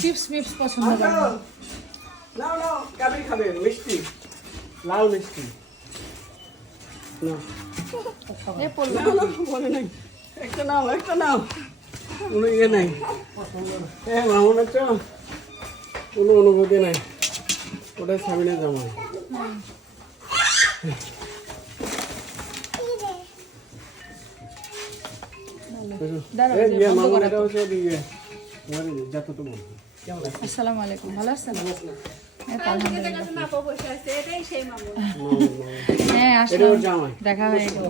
chips মিপস পছন্দ করে না না কাবির খাবে মিষ্টি লাল মিষ্টি না এ পড়লো বলে নাই একটা নাও কোনো ইয়ে নাই হ্যাঁ মামুন একটা কোনো অনুভূতি নাই ওটা সামনে জামা আসসালামু আলাইকুম ভালো আছেন হ্যাঁ আসলাম দেখা হয়ে গেল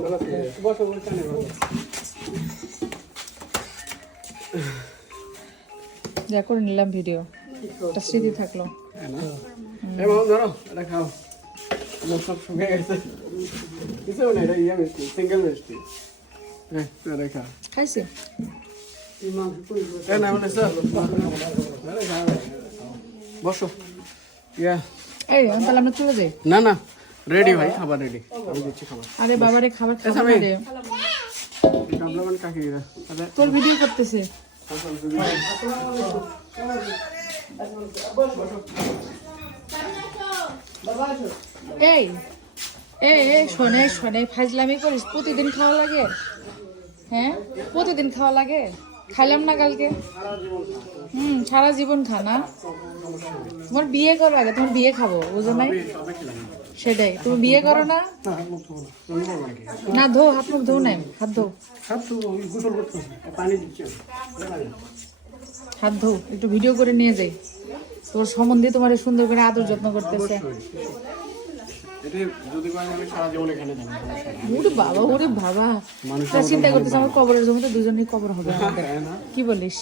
যা করে নিলাম ভিডিও একটা স্মৃতি থাকলো ধরো এটা খাও আমার সব শুকিয়ে গেছে কিছু না এটা ইয়ে মিষ্টি সিঙ্গেল মিষ্টি হ্যাঁ এটা খা খাইছি না মানে স্যার বসো ইয়া এই তাহলে আমরা চলে যাই না না রেডি ভাই খাবার রেডি আমি দিচ্ছি খাবার আরে বাবারে খাবার খাবে রে কামলামান কাকি তোর ভিডিও করতেছে এই শোনে ফাজলামি করিস প্রতিদিন খাওয়া লাগে হ্যাঁ প্রতিদিন খাওয়া লাগে খাইলাম না কালকে সারা জীবন খানা তোমার বিয়ে করো আগে তোমার বিয়ে খাবো বুঝো নাই সেটাই তুমি বিয়ে করো না না ধো হাত মুখ ধো নাই হাত ধো হাত ধো একটু ভিডিও করে নিয়ে যাই তোর সম্বন্ধে তোমার সুন্দর করে আদর যত্ন করতেছে ওরে বাবা চিন্তা করতেছে আমার কবরের জমিতে দুজনেই কবর হবে কি বলিস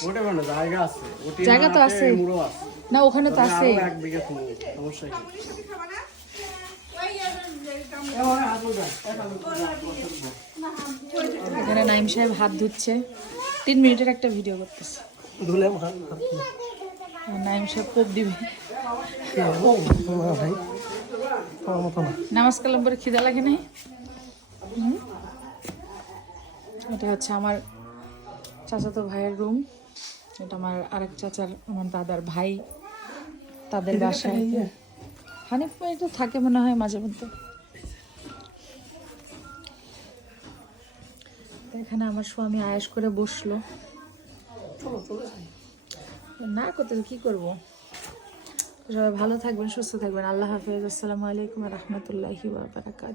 জায়গা তো আছে না ওখানে তো আছে এখানে নাইম সাহেব হাত ধুচ্ছে 3 মিনিটের একটা ভিডিও করতেছে নাইম সাহেব কোপ দিবে নামাজ কালাম পরে খিদা লাগে নাই এটা হচ্ছে আমার চাচাতো ভাইয়ের রুম এটা আমার আরেক চাচার আমার দাদার ভাই তাদের বাসায় হানিফ ভাই তো থাকে মনে হয় মাঝে মধ্যে এখানে আমার স্বামী আয়েশ করে বসলো না করতে কি করবো সবাই ভালো থাকবেন সুস্থ থাকবেন আল্লাহ হাফেজ আসসালামু আলাইকুম ওয়া রাহমাতুল্লাহি ওয়া বারাকাতুহু